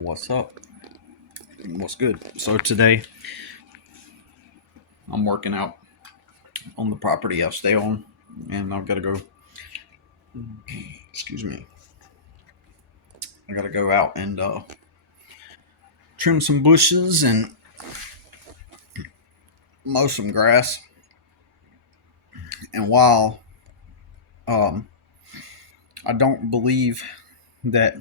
What's up? What's good? So today I'm working out on the property I stay on, and I've got to go. Excuse me. I got to go out and trim some bushes and mow some grass. And while um, I don't believe that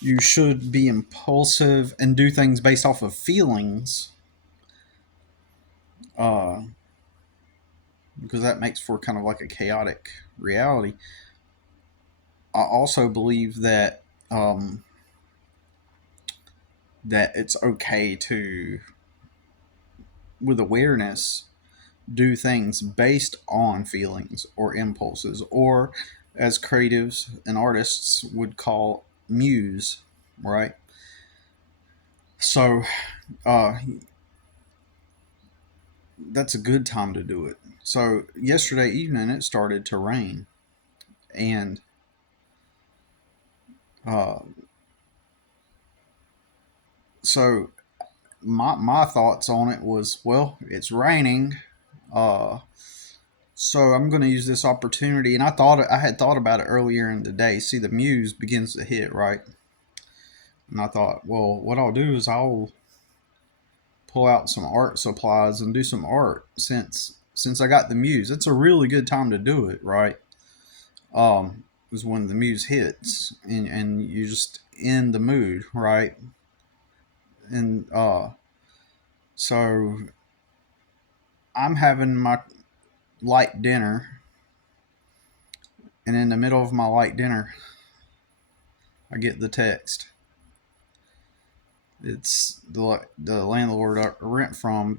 you should be impulsive and do things based off of feelings, uh, because that makes for kind of like a chaotic reality. I also believe that it's okay to, with awareness, do things based on feelings or impulses, or as creatives and artists would call muse, right? So uh, that's a good time to do it. So yesterday evening it started to rain, and uh, so my thoughts on it was, well, it's raining. Uh, So I'm going to use this opportunity, and I had thought about it earlier in the day. See, the muse begins to hit, right, and I thought, well, what I'll do is I'll pull out some art supplies and do some art since I got the muse. It's a really good time to do it, right? Is when the muse hits and you just in the mood, right? And so I'm having my light dinner, and in the middle of my light dinner, I get the text. It's the landlord I rent from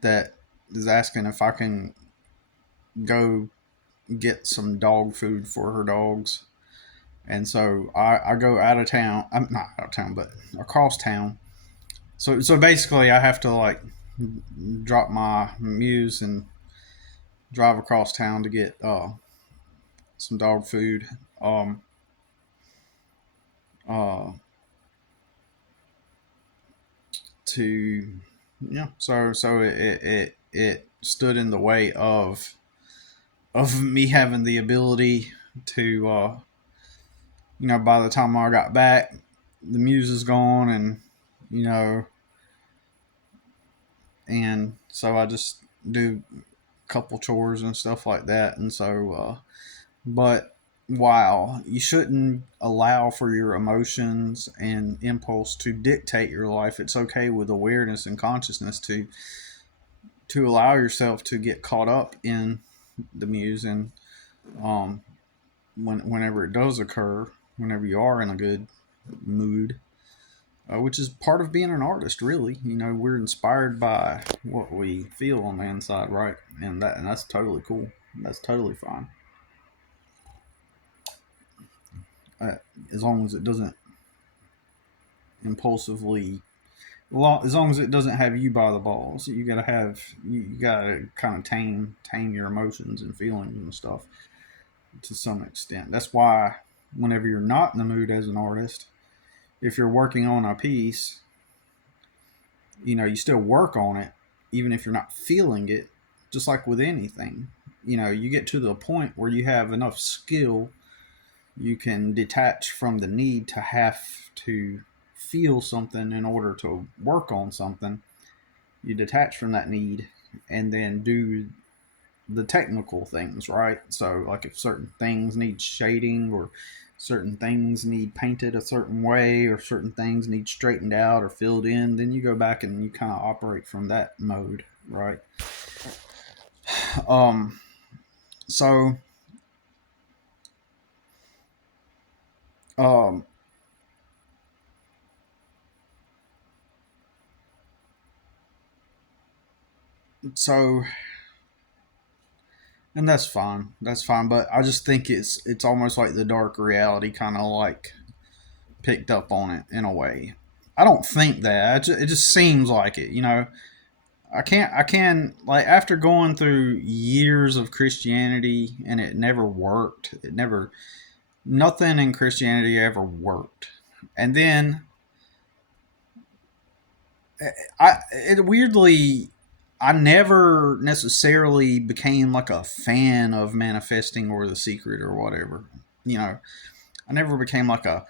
that is asking if I can go get some dog food for her dogs. And so I go out of town. I'm not out of town, but across town. So basically, I have to like drop my muse and drive across town to get some dog food. Um, uh, to so it stood in the way of me having the ability to by the time I got back, the muse is gone, and you know and so I just do a couple chores and stuff like that. And so but while you shouldn't allow for your emotions and impulse to dictate your life, it's okay with awareness and consciousness to allow yourself to get caught up in the muse. And um, whenever it does occur, whenever you are in a good mood, which is part of being an artist, really. We're inspired by what we feel on the inside, right? And that's totally cool. That's totally fine, uh, as long as it doesn't impulsively. As long as it doesn't have you by the balls. You gotta kind of tame your emotions and feelings and stuff to some extent. That's why whenever you're not in the mood as an artist, if you're working on a piece, you still work on it, even if you're not feeling it. Just like with anything, you get to the point where you have enough skill, you can detach from the need to have to feel something in order to work on something. You detach from that need and then do the technical things, right? So, like if certain things need shading, or certain things need painted a certain way, or certain things need straightened out or filled in, then you go back and you kind of operate from that mode, right? Um, so, um, so, and that's fine. That's fine. But I just think it's almost like the dark reality kind of like picked up on it in a way. I don't think that. It just seems like it. I can like, after going through years of Christianity and it never worked. Nothing in Christianity ever worked. And then it weirdly, I never necessarily became like a fan of manifesting or the secret or whatever. You know, I never became like a.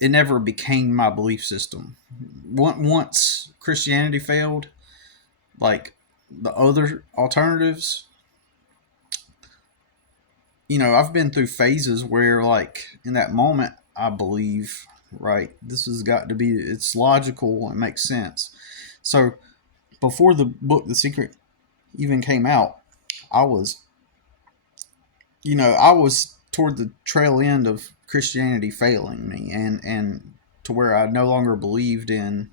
It never became my belief system. Once Christianity failed, like the other alternatives, I've been through phases where, like, in that moment, I believe, right, this has got to be, it's logical and makes sense. So before the book, The Secret, even came out, I was, I was toward the trail end of Christianity failing me, and to where I no longer believed in.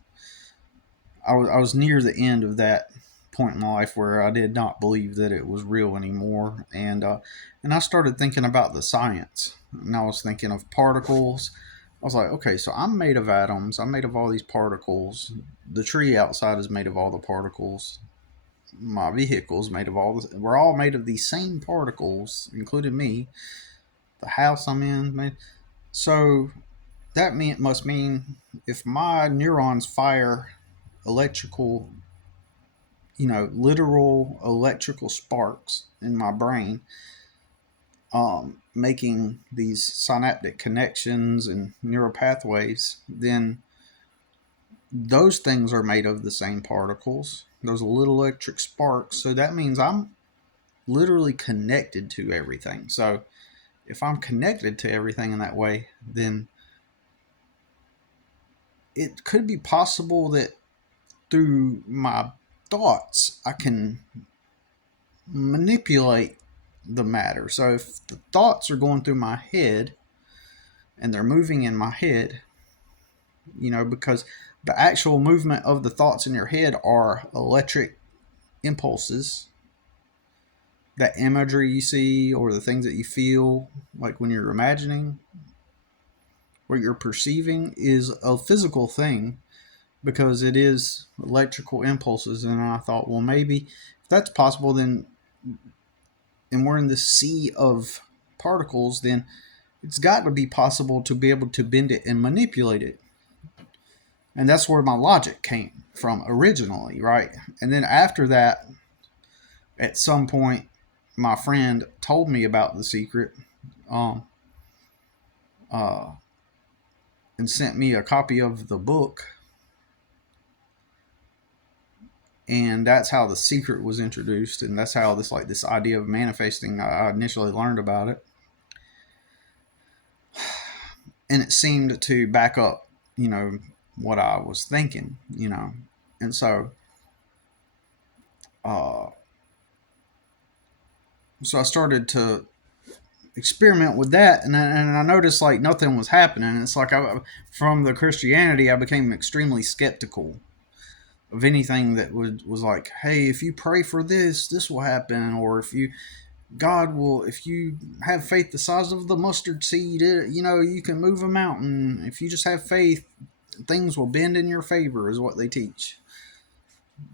I was near the end of that point in my life where I did not believe that it was real anymore, and I started thinking about the science, and I was thinking of particles. I was like, okay, so I'm made of atoms. I'm made of all these particles. The tree outside is made of all the particles. My vehicle's made of all this. We're all made of these same particles, including me. The house I'm in, man. So must mean if my neurons fire electrical, literal electrical sparks in my brain, making these synaptic connections and neural pathways, then those things are made of the same particles, those little electric sparks. So that means I'm literally connected to everything. So if I'm connected to everything in that way, then it could be possible that through my thoughts, I can manipulate the matter. So if the thoughts are going through my head and they're moving in my head, because the actual movement of the thoughts in your head are electric impulses. That imagery you see or the things that you feel, like when you're imagining, what you're perceiving is a physical thing because it is electrical impulses. And I thought, well, maybe if that's possible, then, and we're in this sea of particles, then it's got to be possible to be able to bend it and manipulate it. And that's where my logic came from originally, right? And then after that, at some point, my friend told me about The Secret, um, uh, and sent me a copy of the book. And that's how The Secret was introduced, and that's how this idea of manifesting, I initially learned about it, and it seemed to back up, what I was thinking, and so, uh, I started to experiment with that, and I noticed like nothing was happening. It's like from the Christianity, I became extremely skeptical of anything that was like, hey, if you pray for this will happen, or if you have faith the size of the mustard seed, you can move a mountain. If you just have faith, things will bend in your favor, is what they teach.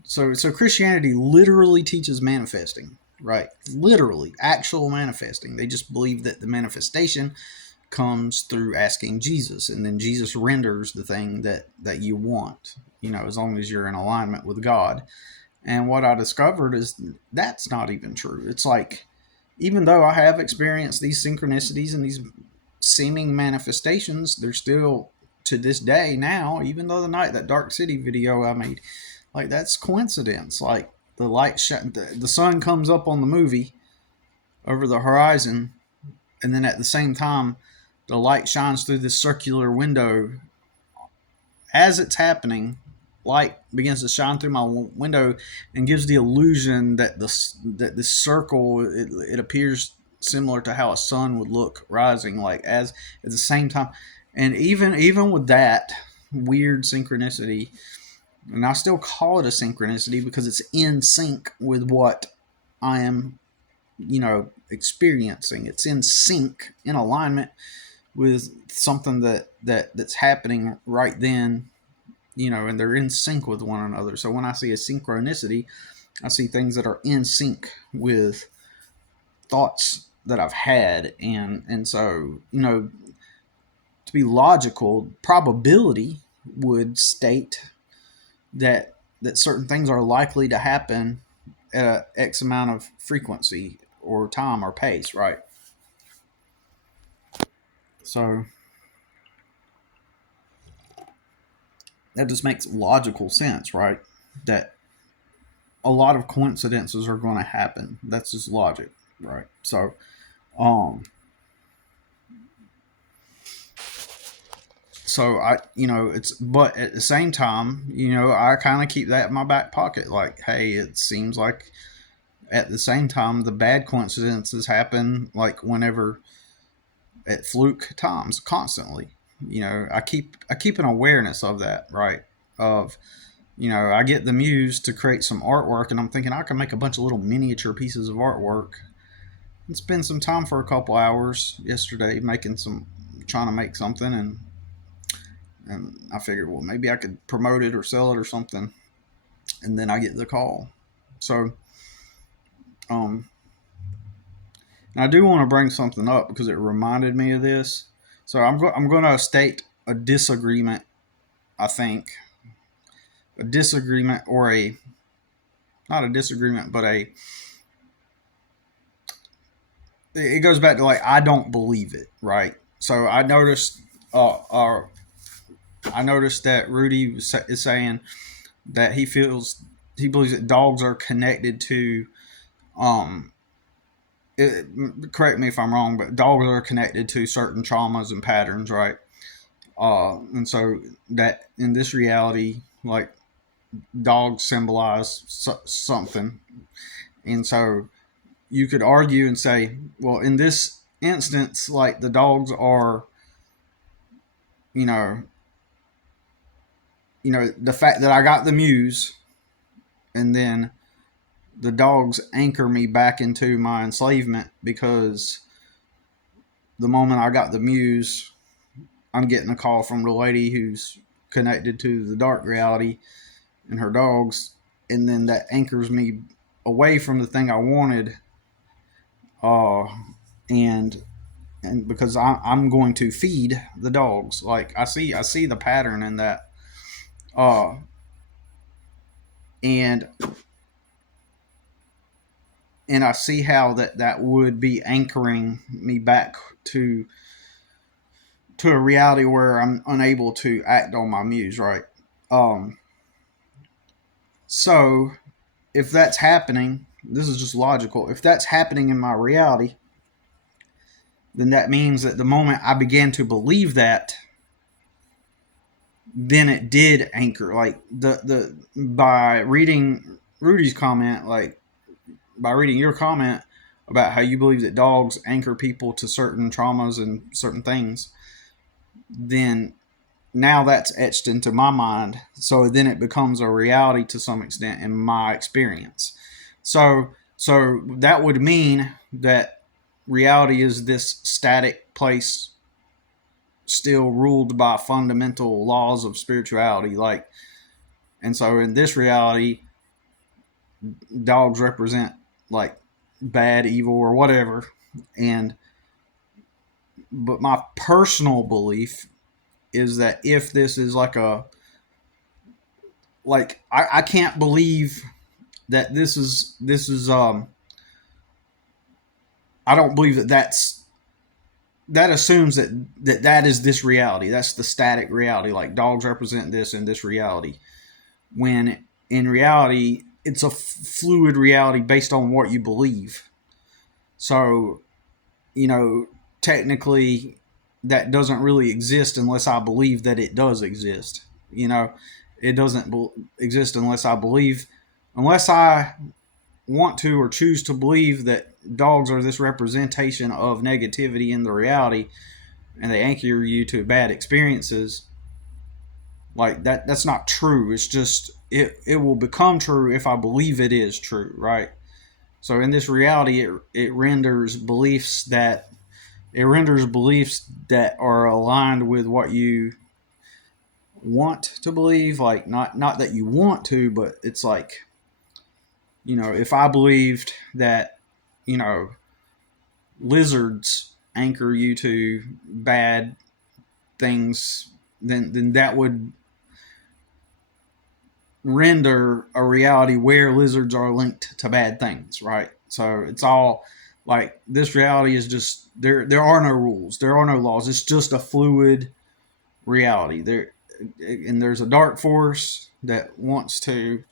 So Christianity literally teaches manifesting, right? Literally, actual manifesting. They just believe that the manifestation comes through asking Jesus, and then Jesus renders the thing that you want, as long as you're in alignment with God. And what I discovered is that's not even true. It's like, even though I have experienced these synchronicities and these seeming manifestations, they're still, to this day now, even though that Dark City video I made, like, that's coincidence. Like, the sun comes up on the movie over the horizon, and then at the same time, the light shines through this circular window. As it's happening, light begins to shine through my window and gives the illusion that this circle, it appears similar to how a sun would look rising, like, as at the same time. And even with that weird synchronicity, and I still call it a synchronicity because it's in sync with what I am, experiencing. It's in sync, in alignment with something that's happening right then, and they're in sync with one another. So when I see a synchronicity, I see things that are in sync with thoughts that I've had, and so, to be logical, probability would state that certain things are likely to happen at a X amount of frequency or time or pace, right? So that just makes logical sense, right? That a lot of coincidences are going to happen. That's just logic, right? Um, so it's, but at the same time, I kind of keep that in my back pocket. Like, hey, it seems like at the same time, the bad coincidences happen, like whenever at fluke times, constantly. I keep an awareness of that, right? Of I get the muse to create some artwork, and I'm thinking I can make a bunch of little miniature pieces of artwork and spend some time for a couple hours yesterday trying to make something, and I figured, well, maybe I could promote it or sell it or something, and then I get the call. So, um, and I do want to bring something up because it reminded me of this. So I'm going to state a disagreement. I think a disagreement, or a not a disagreement, but a it goes back to, like, I don't believe it, right? So I noticed that Rudy is saying that he believes that dogs are connected to um it, correct me if I'm wrong, but dogs are connected to certain traumas and patterns, right? And so that in this reality, like, dogs symbolize something, and so you could argue and say, well, in this instance, like, the dogs are, you know, the fact that I got the muse, and then the dogs anchor me back into my enslavement, because the moment I got the muse, I'm getting a call from the lady who's connected to the dark reality and her dogs, and then that anchors me away from the thing I wanted, uh, and because I'm going to feed the dogs. Like, I see the pattern in that, uh, and I see how that would be anchoring me back to a reality where I'm unable to act on my muse, right? Um, so if that's happening, this is just logical. If that's happening in my reality, then that means that the moment I began to believe that, then it did anchor. Like, the by reading Rudy's comment, like, by reading your comment about how you believe that dogs anchor people to certain traumas and certain things, then now that's etched into my mind. So then it becomes a reality to some extent in my experience. So that would mean that reality is this static place, still ruled by fundamental laws of spirituality. Like, and so in this reality, dogs represent, like, bad, evil, or whatever. And but my personal belief is that if this is like I can't believe that this is I don't believe that assumes that is this reality. That's the static reality. Like, dogs represent this in this reality, when in reality it's a fluid reality based on what you believe. So, you know, technically that doesn't really exist unless I believe that it does exist. It doesn't exist unless I believe, unless I want to or choose to believe that dogs are this representation of negativity in the reality, and they anchor you to bad experiences. Like, that's not true. It's just it will become true if I believe it is true, right? So in this reality, it renders beliefs that are aligned with what you want to believe. Like, not that you want to, but it's like, if I believed that, you know lizards anchor you to bad things, then that would render a reality where lizards are linked to bad things, right? So it's all like this reality is just there are no rules, there are no laws. It's just a fluid reality. And there's a dark force that wants to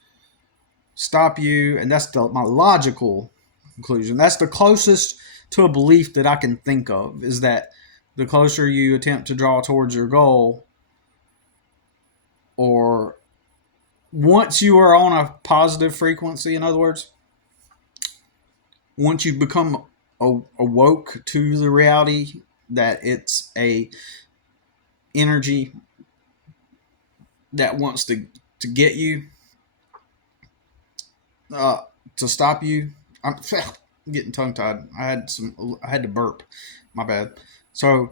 stop you, and that's my logical conclusion. That's the closest to a belief that I can think of, is that the closer you attempt to draw towards your goal, or once you are on a positive frequency, in other words, once you become awoke to the reality that it's a energy that wants to get you, uh, to stop you. I'm getting tongue tied. I had to burp. My bad. So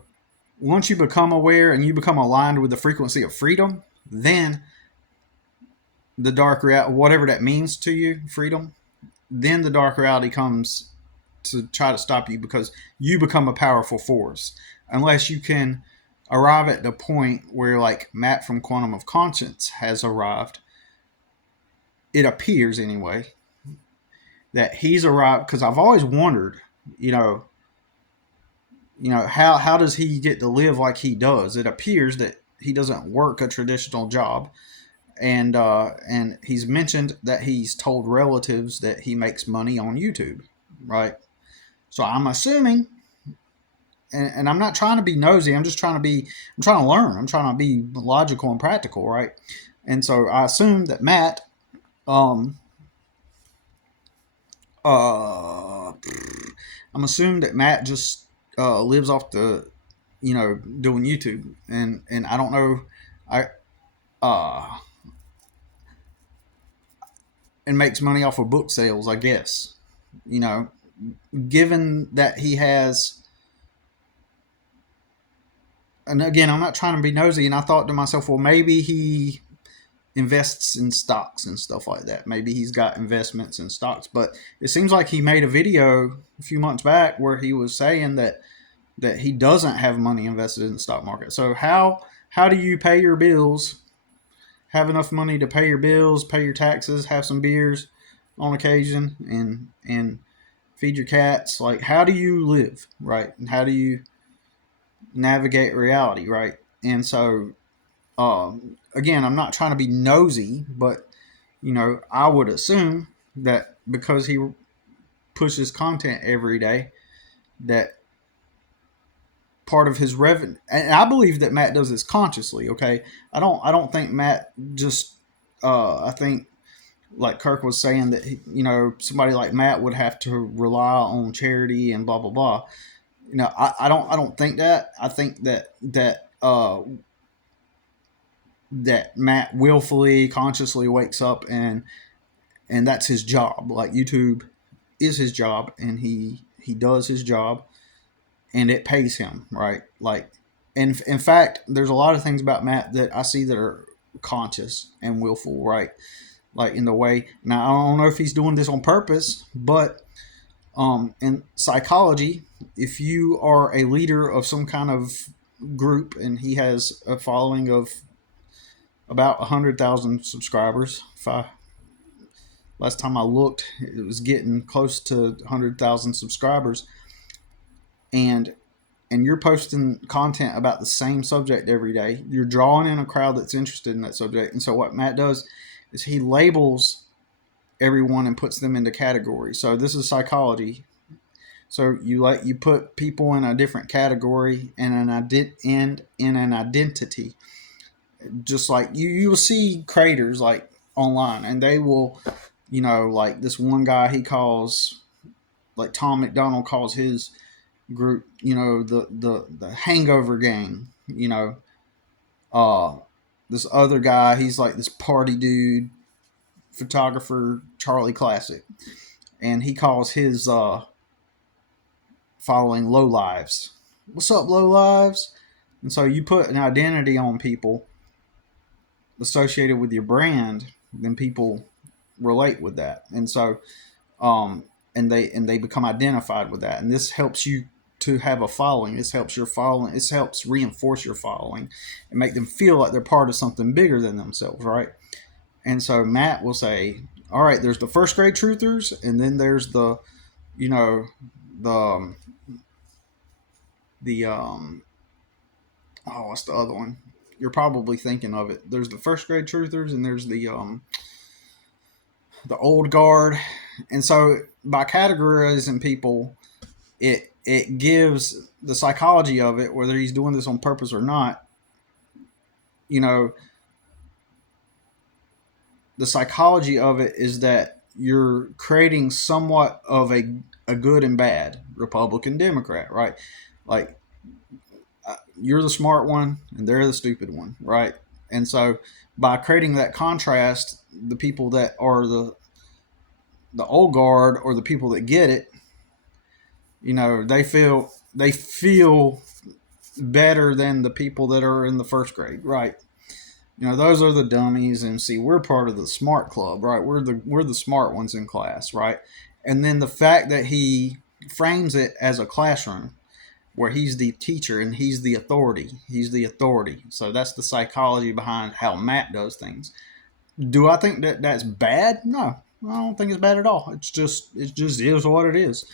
once you become aware and you become aligned with the frequency of freedom, then the dark reality, whatever that means to you, freedom, then the dark reality comes to try to stop you, because you become a powerful force. Unless you can arrive at the point where, like Matt from Quantum of Conscience has arrived, it appears anyway, that he's arrived. Because I've always wondered, you know, how does he get to live like he does? It appears that he doesn't work a traditional job, and he's mentioned that he's told relatives that he makes money on YouTube, right? So I'm assuming, and I'm not trying to be nosy. I'm trying to learn. I'm trying to be logical and practical, right? And so I assume that Matt, um, uh, I'm assuming that Matt just lives off the, doing YouTube, and I don't know, I uh, and makes money off of book sales, I guess. You know, given that he has, and again, I'm not trying to be nosy, and I thought to myself, well, maybe he invests in stocks and stuff like that. Maybe he's got investments in stocks, but it seems like he made a video a few months back where he was saying that he doesn't have money invested in the stock market. So how do you pay your bills, have enough money to pay your bills, pay your taxes, have some beers on occasion, and feed your cats? Like, how do you live, right? And how do you navigate reality, right? And so, again, I'm not trying to be nosy, but I would assume that because he pushes content every day, that part of his revenue, and I believe that Matt does this consciously. Okay, I don't think Matt just. I think, like Kirk was saying, that somebody like Matt would have to rely on charity and blah blah blah. I don't think that. I think that Matt willfully, consciously wakes up, and that's his job. Like, YouTube is his job, and he does his job, and it pays him, right? Like, and in fact, there's a lot of things about Matt that I see that are conscious and willful, right? Like, in the way. Now, I don't know if he's doing this on purpose, but in psychology, if you are a leader of some kind of group, and he has a following of about 100,000 subscribers. Last time I looked, it was getting close to 100,000 subscribers, and you're posting content about the same subject every day. You're drawing in a crowd that's interested in that subject. And so what Matt does is he labels everyone and puts them into categories. So this is psychology. So you put people in a different category and in an identity. Just like you will see creators like online, and they will, like this one guy, he calls, like Tom McDonald calls his group, the Hangover Gang. Uh, this other guy, he's like this party dude, photographer, Charlie Classic, and he calls his following low lives. What's up, low lives? And so you put an identity on people associated with your brand, then people relate with that, and so and they become identified with that, and this helps you to have a following. This helps your following. This helps reinforce your following and make them feel like they're part of something bigger than themselves, right? And so Matt will say, all right, there's the first grade truthers, and then there's the, you know, the the oh, what's the other one? You're probably thinking of it. There's the first grade truthers, and there's the old guard. And so by categorizing people, it gives the psychology of it, whether he's doing this on purpose or not. You know, the psychology of it is that you're creating somewhat of a good and bad Republican Democrat, right? Like you're the smart one and they're the stupid one, right? And so by creating that contrast, the people that are the old guard or the people that get it, they feel better than the people that are in the first grade, right? Those are the dummies, and see, we're part of the smart club, right? We're the smart ones in class, right? And then the fact that he frames it as a classroom where he's the teacher and he's the authority. He's the authority. So that's the psychology behind how Matt does things. Do I think that that's bad? No, I don't think it's bad at all. It just is what it is.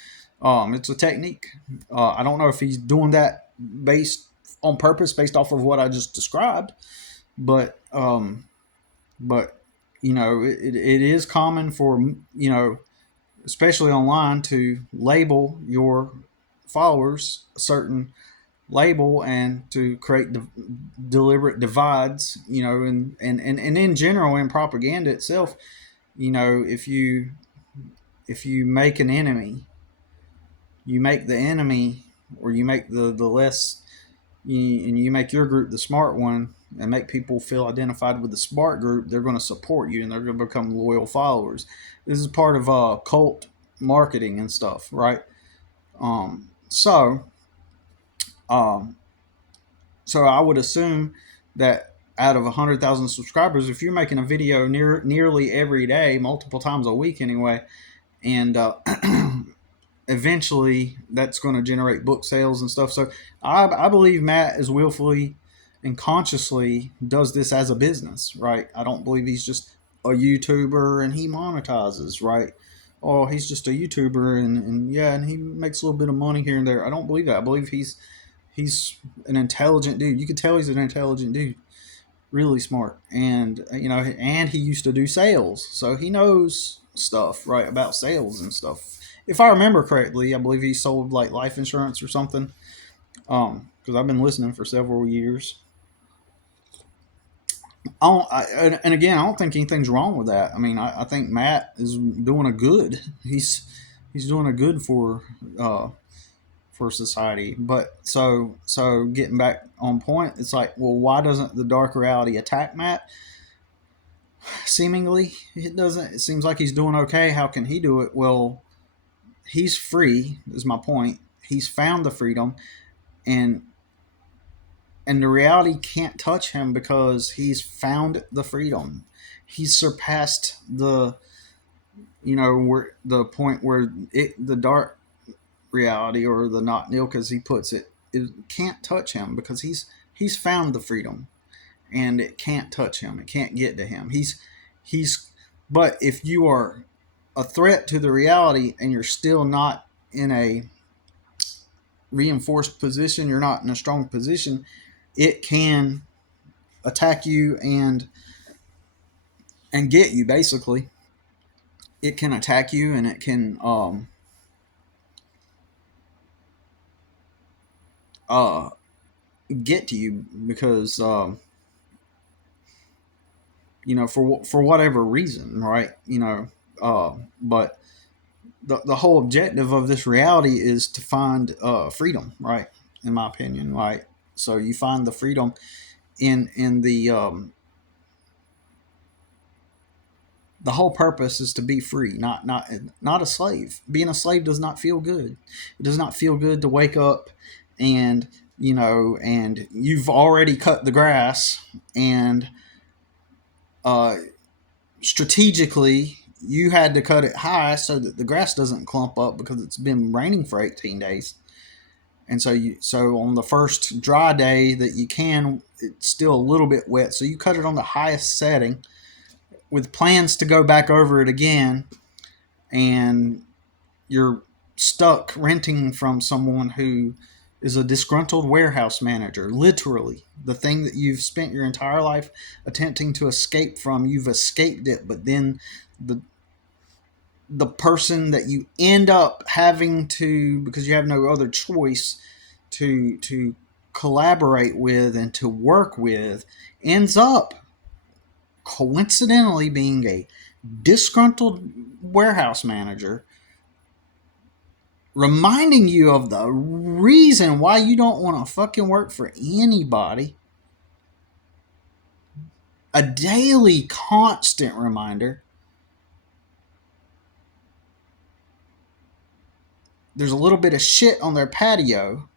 It's a technique. I don't know if he's doing that based on purpose, based off of what I just described, but it is common for especially online, to label your followers a certain label and to create deliberate divides, and in general, in propaganda itself, if you make an enemy, you make the enemy, or you make the less, and you make your group the smart one and make people feel identified with the smart group, they're going to support you and they're going to become loyal followers. This is part of cult marketing and stuff, right? So um, so I would assume that out of 100,000 subscribers, if you're making a video nearly every day, multiple times a week anyway, and eventually that's going to generate book sales and stuff. So I believe Matt is willfully and consciously does this as a business, right? I don't believe he's just a YouTuber and he monetizes, right? Oh, he's just a YouTuber and he makes a little bit of money here and there. I don't believe that. I believe he's an intelligent dude. You can tell he's an intelligent dude, really smart, and he used to do sales, so he knows stuff, right, about sales and stuff. If I remember correctly, I believe he sold like life insurance or something. Because I've been listening for several years. And again, I don't think anything's wrong with that. I mean, I think Matt is doing a good. He's doing a good for society. But so getting back on point, it's like, well, why doesn't the dark reality attack Matt? Seemingly, it doesn't. It seems like he's doing okay. How can he do it? Well, he's free. Is my point. He's found the freedom, and the reality can't touch him because he's found the freedom. He's surpassed where the point where the dark reality, or the not Nilk as he puts it can't touch him because he's found the freedom, and it can't touch him. It can't get to him. He's but if you are a threat to the reality and you're still not in a reinforced position, you're not in a strong position, it can attack you and get you. Basically, it can attack you, and it can uh get to you because for whatever reason, right? But the whole objective of this reality is to find freedom, right? In my opinion, right? So you find the freedom in the whole purpose is to be free, not a slave. Being a slave does not feel good. It does not feel good to wake up and and you've already cut the grass, and strategically you had to cut it high so that the grass doesn't clump up because it's been raining for 18 days. And so on the first dry day that you can, it's still a little bit wet, so you cut it on the highest setting with plans to go back over it again, and you're stuck renting from someone who is a disgruntled warehouse manager. Literally, the thing that you've spent your entire life attempting to escape from, you've escaped it, but then the the person that you end up having to, because you have no other choice, to collaborate with and to work with, ends up coincidentally being a disgruntled warehouse manager, reminding you of the reason why you don't want to fucking work for anybody. A daily, constant reminder. There's a little bit of shit on their patio,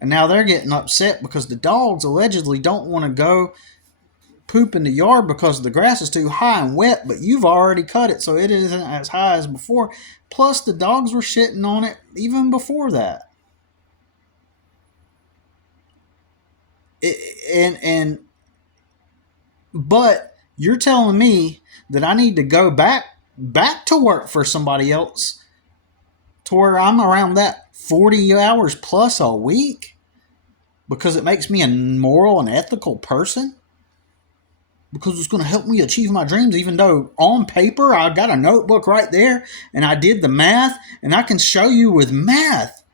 and now they're getting upset because the dogs allegedly don't want to go poop in the yard because the grass is too high and wet, but you've already cut it so it isn't as high as before. Plus, the dogs were shitting on it even before that. And but you're telling me that I need to go back to work for somebody else to where I'm around that 40 hours plus a week because it makes me a moral and ethical person? Because it's going to help me achieve my dreams, even though on paper I got a notebook right there and I did the math, and I can show you with math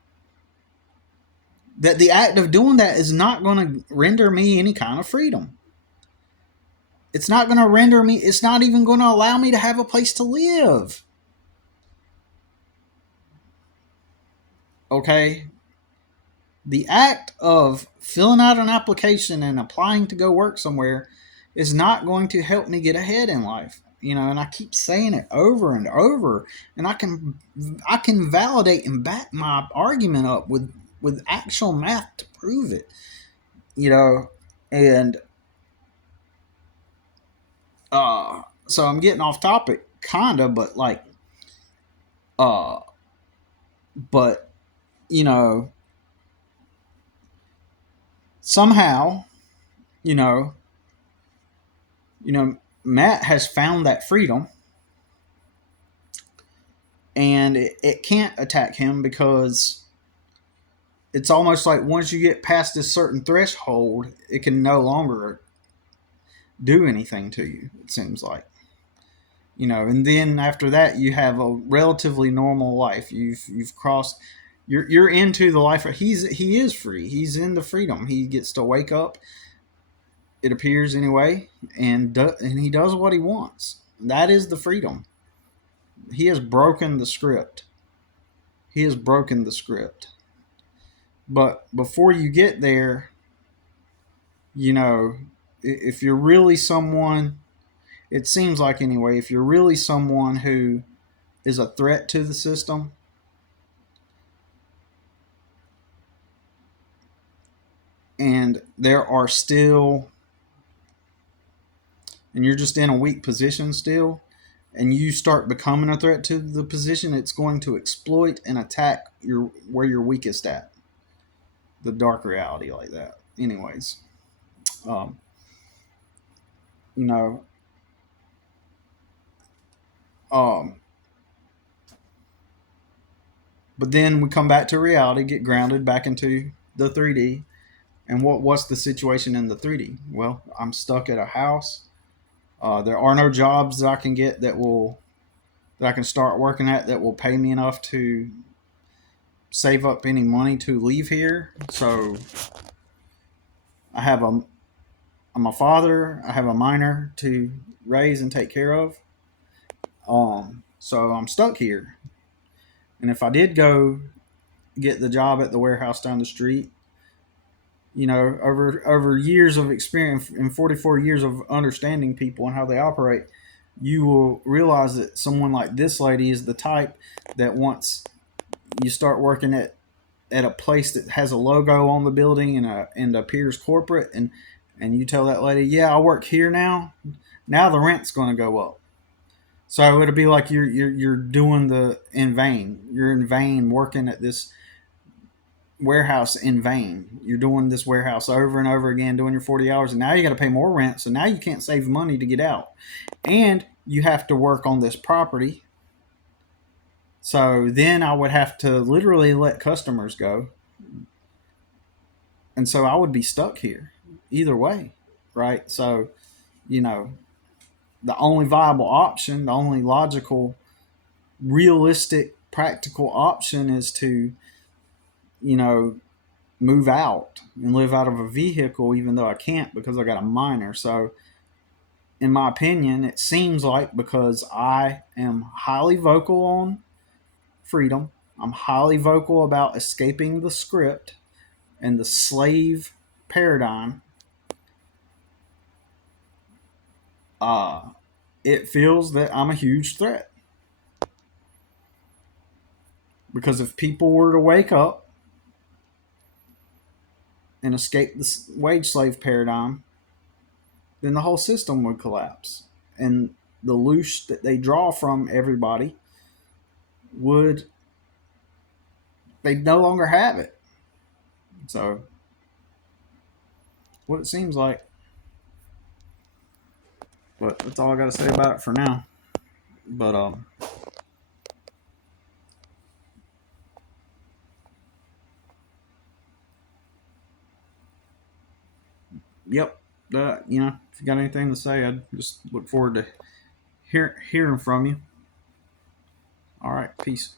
that the act of doing that is not going to render me any kind of freedom. It's not going to render me, it's not even going to allow me to have a place to live. Okay? The act of filling out an application and applying to go work somewhere is not going to help me get ahead in life. You know, and I keep saying it over and over, and I can validate and back my argument up with actual math to prove it. You know, and so I'm getting off topic kinda, but like but you know, somehow, you know, Matt has found that freedom, and it can't attack him because it's almost like once you get past this certain threshold, it can no longer do anything to you. It seems like, and then after that, you have a relatively normal life. You've crossed. You're into the life. He is free. He's in the freedom. He gets to wake up. It appears anyway, and he does what he wants. That is the freedom. He has broken the script. He has broken the script. But before you get there, if you're really someone, it seems like anyway, if you're really someone who is a threat to the system, and there are still, and you're just in a weak position still, and you start becoming a threat to the position, it's going to exploit and attack where you're weakest at. The dark reality like that. Anyways, um, you know, um, but then we come back to reality, get grounded back into the 3D. And what's the situation in the 3D? Well, I'm stuck at a house. There are no jobs that I can get that I can start working at that will pay me enough to save up any money to leave here. So I'm a father. I have a minor to raise and take care of. So I'm stuck here. And if I did go get the job at the warehouse down the street, over years of experience and 44 years of understanding people and how they operate, you will realize that someone like this lady is the type that once you start working at a place that has a logo on the building and appears corporate, and you tell that lady, yeah, I work here now the rent's going to go up. So it'll be like you're doing in vain. You're in vain working at this warehouse in vain. You're doing this warehouse over and over again, doing your 40 hours, and now you got to pay more rent. So now you can't save money to get out. And you have to work on this property. So then I would have to literally let customers go. And so I would be stuck here either way, right? So, you know, the only viable option, the only logical, realistic, practical option is to, you know, move out and live out of a vehicle, even though I can't because I got a minor. So, in my opinion, it seems like because I am highly vocal on freedom, I'm highly vocal about escaping the script and the slave paradigm. Uh, it feels that I'm a huge threat. Because if people were to wake up and escape the wage slave paradigm, then the whole system would collapse. And the loose that they draw from everybody would, they'd no longer have it. So, what it seems like. But that's all I got to say about it for now. But, yep. If you got anything to say, I'd just look forward to hearing from you. All right. Peace.